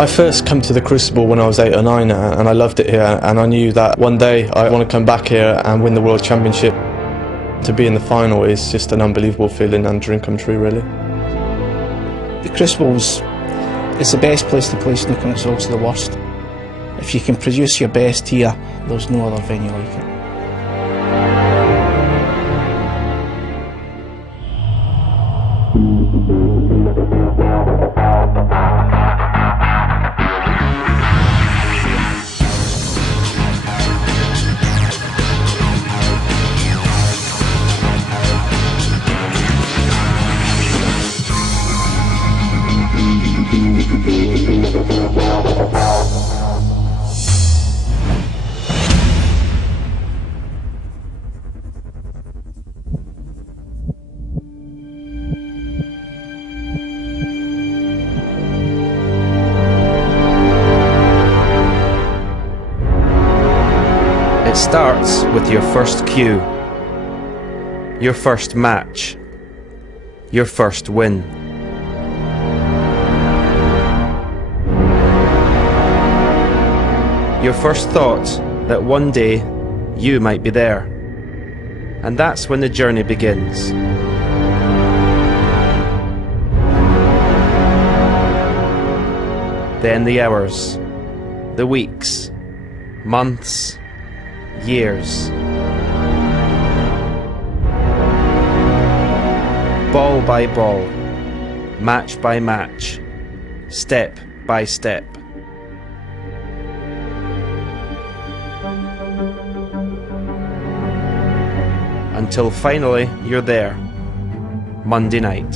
I first come to the Crucible when I was 8 or 9 and I loved it here, and I knew that one day I want to come back here and win the World Championship. To be in the final is just an unbelievable feeling and dream come true, really. The Crucible's is the best place to play snooker, and it's also the worst. If you can produce your best here, there's no other venue like it. It starts with your first cue, your first match, your first win. Your first thought that one day you might be there. And that's when the journey begins. Then the hours, the weeks, months, years. Ball by ball, match by match, step by step. Until finally you're there, Monday night.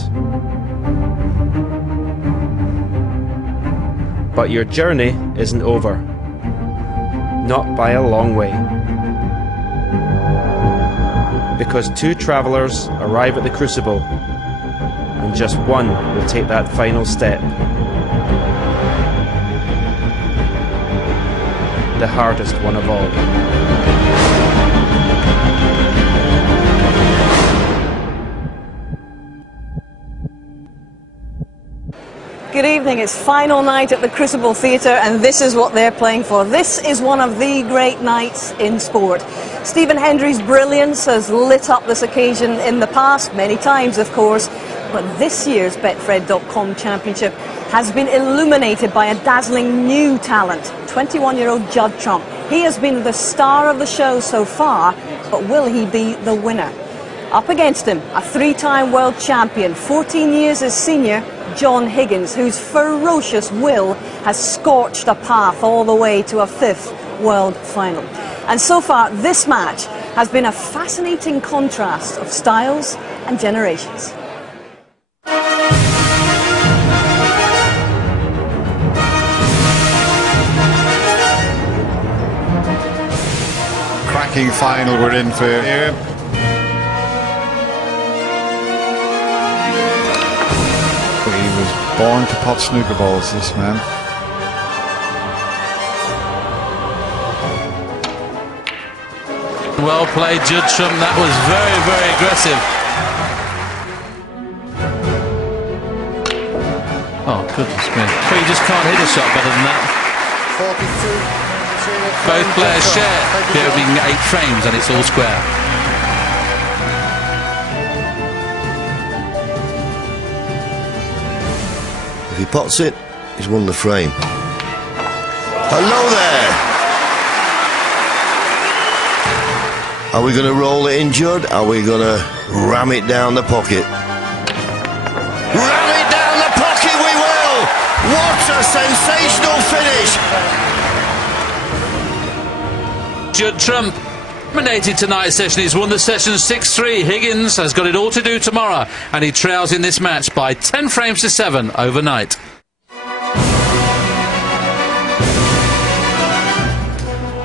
But your journey isn't over. Not by a long way. Because two travellers arrive at the Crucible, and just one will take that final step. The hardest one of all. Good evening, it's final night at the Crucible Theatre and this is what they're playing for. This is one of the great nights in sport. Stephen Hendry's brilliance has lit up this occasion in the past, many times of course, but this year's Betfred.com Championship has been illuminated by a dazzling new talent, 21-year-old Judd Trump. He has been the star of the show so far, but will he be the winner? Up against him, a three-time world champion, 14 years his senior, John Higgins, whose ferocious will has scorched a path all the way to a fifth world final. And so far, this match has been a fascinating contrast of styles and generations. Cracking final we're in for here. Born to pot snooker balls, this man. Well played, Judd Trump. That was very, very aggressive. Oh, goodness me. Well, you just can't hit a shot better than that. 42. Both players share the opening 8 frames and it's all square. If he pots it, he's won the frame. Hello there! Are we going to roll it in, Judd? Are we going to ram it down the pocket? Ram it down the pocket, we will! What a sensational finish! Judd Trump dominated tonight's session. He's won the session 6-3. Higgins has got it all to do tomorrow, and he trails in this match by 10 frames to 7 overnight.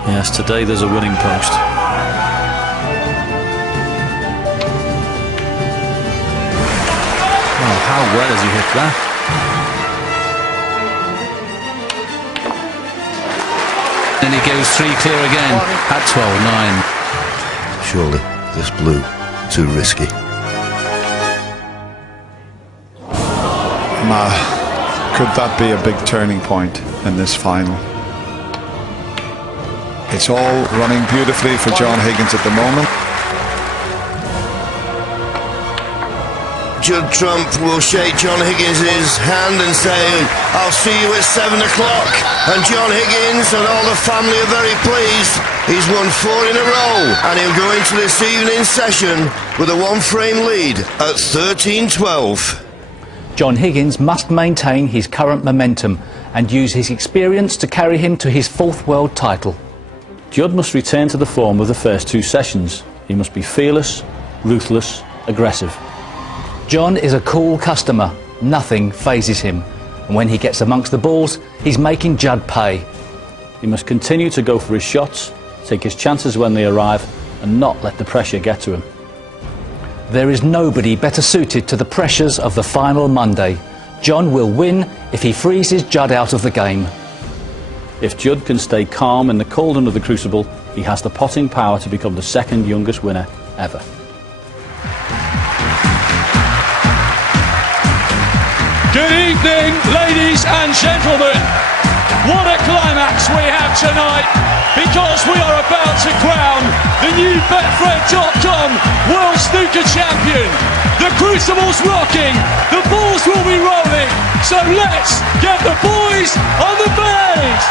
Yes, today there's a winning post. Oh, how well has he hit that? And he goes 3 clear again at 12-9. Surely this blue too risky. Could that be a big turning point in this final? It's all running beautifully for John Higgins at the moment. Judd Trump will shake John Higgins' hand and say, I'll see you at 7 o'clock. And John Higgins and all the family are very pleased. He's won 4 in a row, and he'll go into this evening's session with a 1-frame lead at 13-12. John Higgins must maintain his current momentum and use his experience to carry him to his 4th world title. Judd must return to the form of the first 2 sessions. He must be fearless, ruthless, aggressive. John is a cool customer. Nothing phases him. And when he gets amongst the balls, he's making Judd pay. He must continue to go for his shots, take his chances when they arrive, and not let the pressure get to him. There is nobody better suited to the pressures of the final Monday. John will win if he freezes Judd out of the game. If Judd can stay calm in the cauldron of the Crucible, he has the potting power to become the 2nd youngest winner ever. Good evening, ladies and gentlemen. What a climax we have tonight, because we are about to crown the new Betfred.com World Snooker Champion. The Crucible's rocking, the balls will be rolling, so let's get the boys on the base.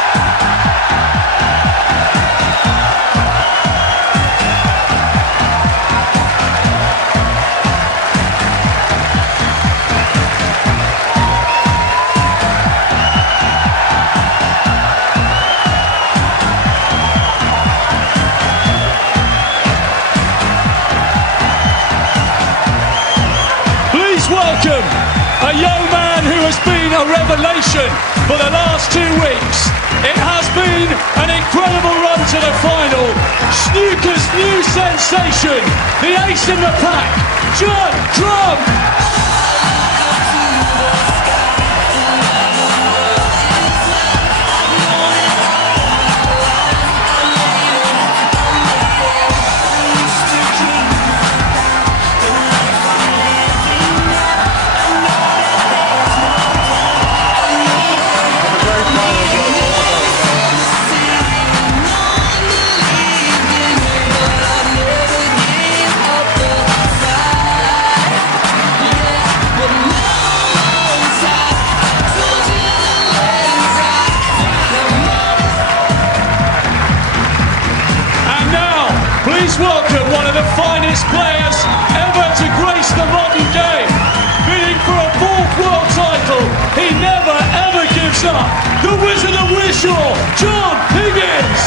Welcome a young man who has been a revelation for the last 2 weeks. It has been an incredible run to the final. Snooker's new sensation, the ace in the pack, Judd Trump. Welcome one of the finest players ever to grace the modern game. Bidding for a 4th world title, he never ever gives up. The Wizard of Wishaw, John Higgins.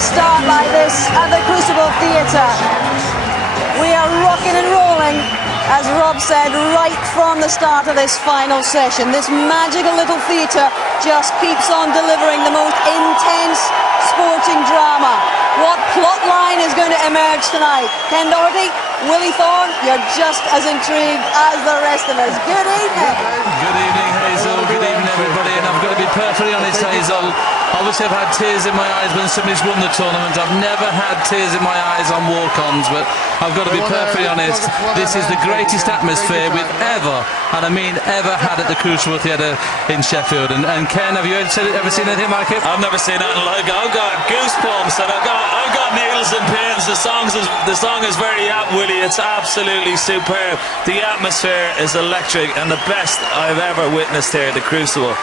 Start like this at the Crucible Theatre. We are rocking and rolling, as Rob said, right from the start of this final session. This magical little theatre just keeps on delivering the most intense sporting drama. What plot line is going to emerge tonight? Ken Doherty, Willie Thorne, you're just as intrigued as the rest of us. Good evening. Good evening, Hazel. Good evening, everybody. And I've got to be perfectly honest, Hazel. Obviously, I've had tears in my eyes when somebody's won the tournament. I've never had tears in my eyes on walk-ons, but I've got to be perfectly honest. This is the greatest atmosphere we've ever, and I mean ever, had at the Crucible Theatre in Sheffield. And Ken, have you ever seen anything like it? I've never seen anything like it. I've got goosebumps and I've got needles and pins. The song is very apt, Willie. It's absolutely superb. The atmosphere is electric and the best I've ever witnessed here at the Crucible.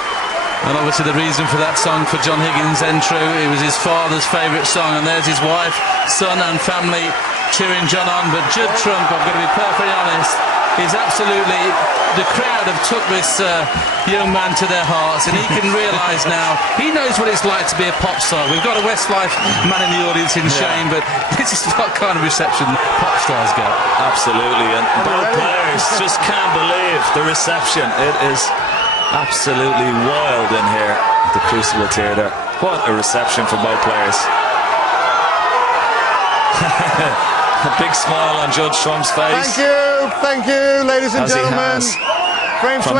And obviously the reason for that song for John Higgins then true, it was his father's favourite song, and there's his wife, son and family cheering John on. But Judd Trump, I've got to be perfectly honest, is absolutely, the crowd have took this young man to their hearts, and he can realise now, he knows what it's like to be a pop star. We've got a Westlife man in the audience in Shane, but this is what kind of reception pop stars get. Absolutely, and both players just can't believe the reception. It is absolutely wild in here at the Crucible Theatre. What a reception for both players. a big smile on Judge Trump's face. Thank you, ladies and As he gentlemen. has Frame from